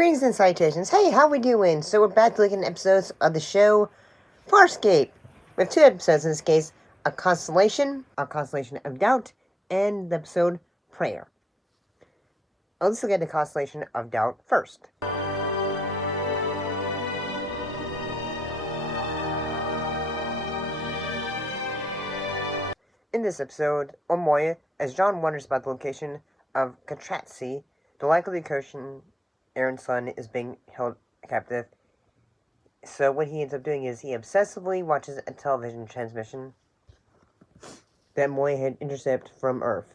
Greetings and salutations. Hey, how we doing? So we're back to looking at episodes of the show Farscape. We have two episodes in this case, a Constellation of Doubt, and the episode Prayer. Let's look at the Constellation of Doubt first. In this episode, on Moya, as John wonders about the location of Constellation, the likely location Aeryn's son is being held captive. So what he ends up doing is he obsessively watches a television transmission that Moya had intercepted from Earth.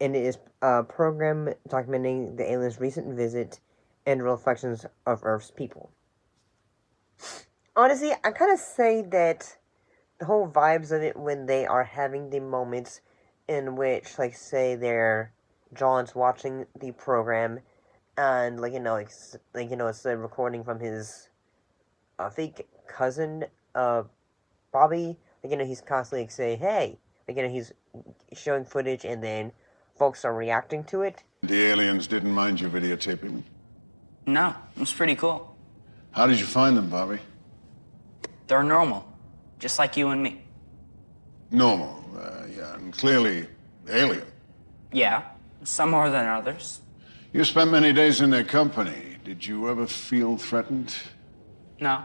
And it is a program documenting the aliens' recent visit and reflections of Earth's people. Honestly, I kind of say that the whole vibes of it when they are having the moments in which, like, say, John's watching the program, and, it's a recording from his, fake cousin, Bobby. He's constantly, saying, hey, he's showing footage, and then folks are reacting to it. The aliens didn't mind you videotaping? No, it was pretty cool. How did you find them, Bobby? They're normal, just like you and me. Normal, yeah, and clearly alien. Yeah, some more than others. You spent many days in their company. Did you ever feel threatened? No.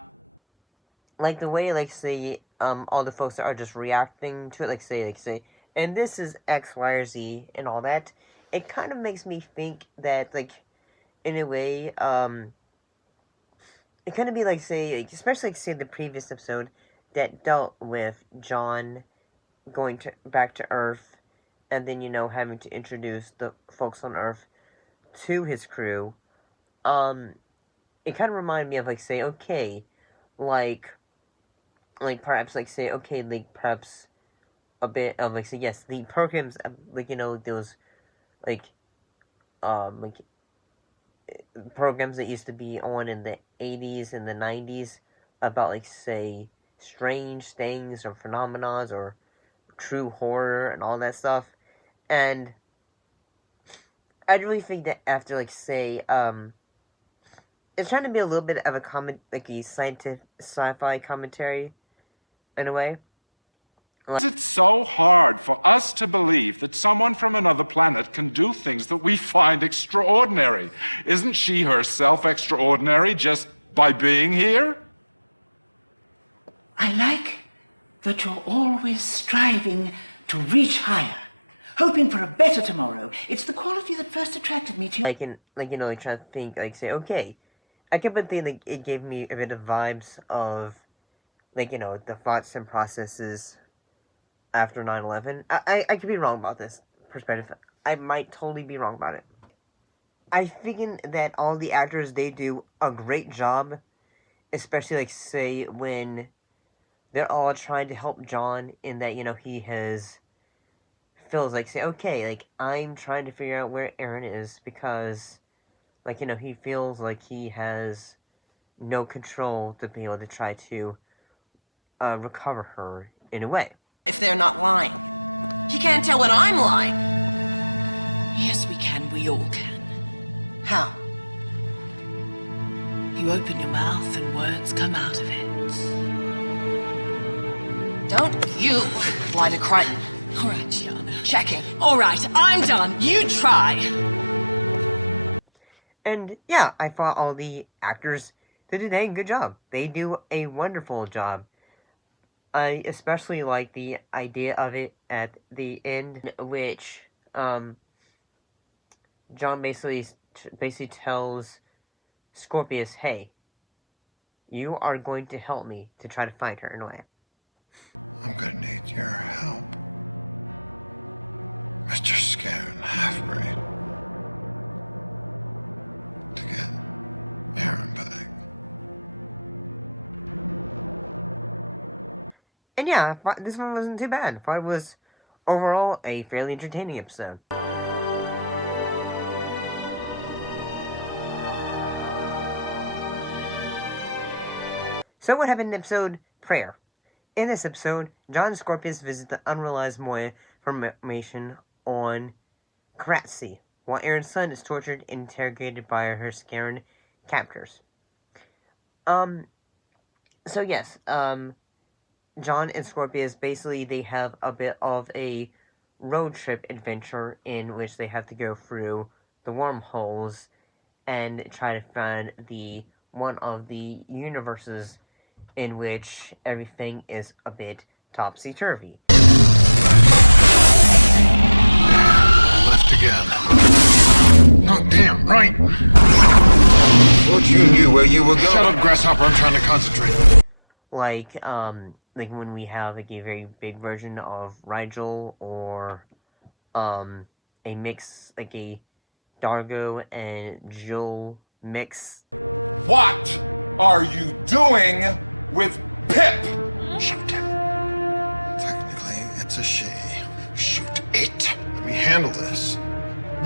Like the way, all the folks are just reacting to it, say, and this is X, Y, or Z, and all that, it kind of makes me think that, in a way, it kind of be especially, the previous episode that dealt with John going back to Earth, and then, having to introduce the folks on Earth to his crew. It kind of reminded me of, okay, perhaps, perhaps a bit of, yes, the programs, those, programs that used to be on in the 80s and the 90s about, strange things or phenomena or true horror and all that stuff. And I really think that after, it's trying to be a little bit of a a scientific sci-fi commentary, in a way. Is it so hard for us to believe that someone from another planet can do things that we find extraordinary? Isn't she herself extraordinary just by being here? I like that you're always striving to reach higher, hoping for a better tomorrow. It's the quality that first attracted me to you. Trying to think, okay. I kept on thinking, it gave me a bit of vibes of, the thoughts and processes after 9/11. I could be wrong about this perspective. I might totally be wrong about it. I think that all the actors, they do a great job, especially, say, when they're all trying to help John in that, he feels okay, I'm trying to figure out where Aeryn is because, he feels like he has no control to be able to try to recover her in a way. If they're not lying. You can't tell when I'm lying. Yes, we can. We all can. How? You open your mouth and words come out of it. Don't you lie to Crichton. All right, Gianna. Checking. All right, I'm done. You try. And, yeah, I thought all the actors did a dang good job. They do a wonderful job. I especially like the idea of it at the end, which, John basically tells Scorpius, hey, you are going to help me to try to find her in a way. I'm gonna need your help, Mr. Scared Half-Breed, to get Aeryn back. And yeah, this one wasn't too bad. I thought it was, overall, a fairly entertaining episode. So what happened in episode Prayer? In this episode, John and Scorpius visit the unrealized Moya for information on Constellation, while Aeryn's son is tortured and interrogated by her Scaran captors. So yes, John and Scorpius, basically they have a bit of a road trip adventure in which they have to go through the wormholes and try to find the one of the universes in which everything is a bit topsy-turvy. Left again. Oh, damn right. Thought you knew where you were going. Shut up, Grasshopper. I'm trying to concentrate. Like when we have like a very big version of Rigel, or a mix, like a Dargo and Jill mix. What are you doing with Pip? Shoot him. Technically, it's a she. Shoot it. Let me handle this.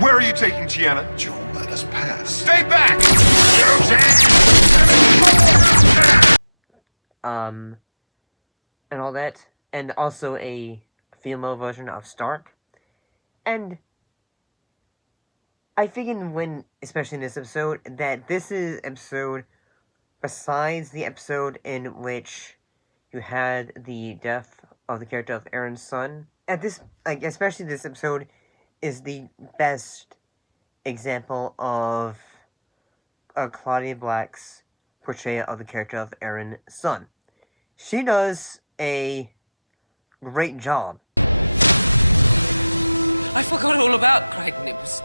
Where are you taking Tiana? Joel let us pass. Stay back! And all that, and also a female version of Stark. And I figured when, especially in this episode, that this is episode, besides the episode in which you had the death of the character of Aeryn's son, at this, like, especially this episode, is the best example of Claudia Black's portrayal of the character of Aeryn's son. She does a great job. I forgot all about Crichton. It was...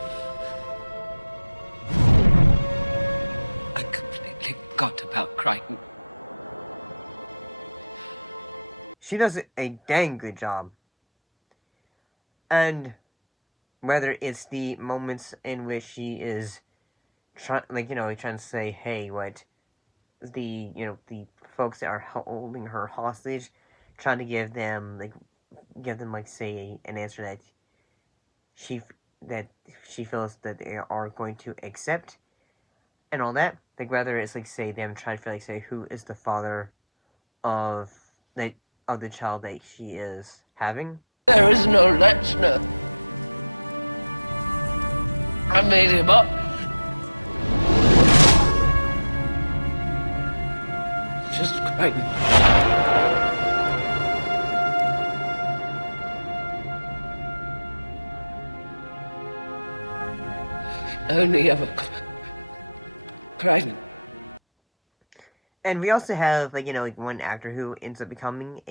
I completely forgot about Crichton. She does a dang good job. And whether it's the moments in which she is trying to say, hey, what the folks that are holding her hostage, trying to give them say an answer that she feels that they are going to accept, and all that. Like whether it's say them trying to say who is the father of the child that she is having. There is no Lechner. I made him up. Just Crichton. Only ever Crichton. And we also have one actor who ends up becoming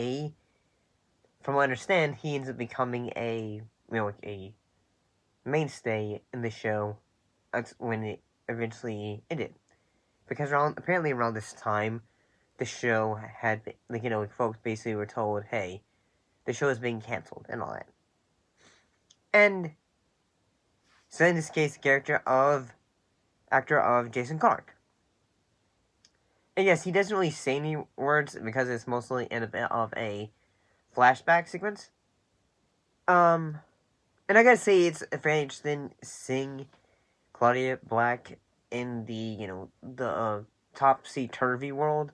from what I understand, he ends up becoming a mainstay in the show. That's when it eventually ended, because apparently around this time, the show had folks basically were told, hey, the show is being canceled and all that. And so in this case, the actor of Jason Clarke. And yes, he doesn't really say any words because it's mostly in a bit of a flashback sequence. And I gotta say, it's very interesting seeing Claudia Black in the topsy-turvy world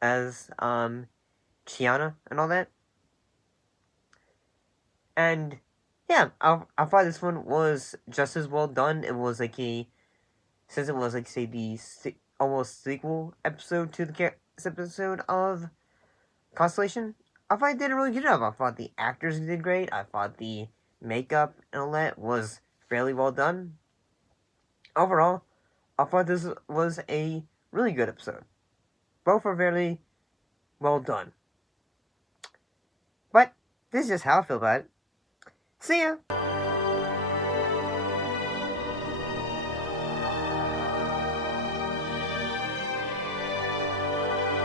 as Tiana and all that. And yeah, I thought this one was just as well done. It was since it was the almost sequel episode to this episode of Constellation, I thought it did a really good job. I thought the actors did great. I thought the makeup and all that was fairly well done. Overall, I thought this was a really good episode. Both are very well done. But this is just how I feel about it. See ya!